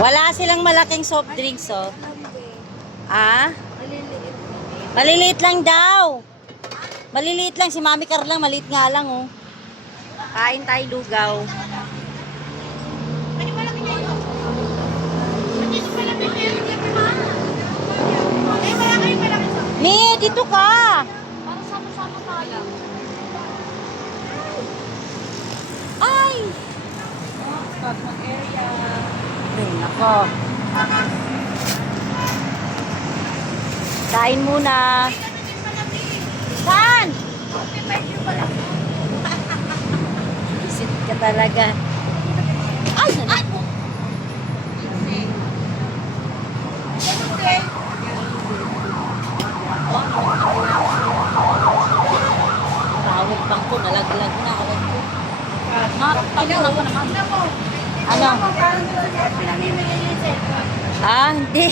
Wala silang malaking soft drinks, oh. Ah? Maliliit lang daw. Maliliit lang. Si Mami Carla, maliit nga lang, oh. Kain tayo lugaw. Mi, dito ka. Para sama-sama tayo. Ay! Ay, nako. Kain muna. Saan? Visit ka talaga. Ay! Ay! Tawag bang ko, nalaglag na. Nakakatagal ako naman. Ano? Ah, hindi.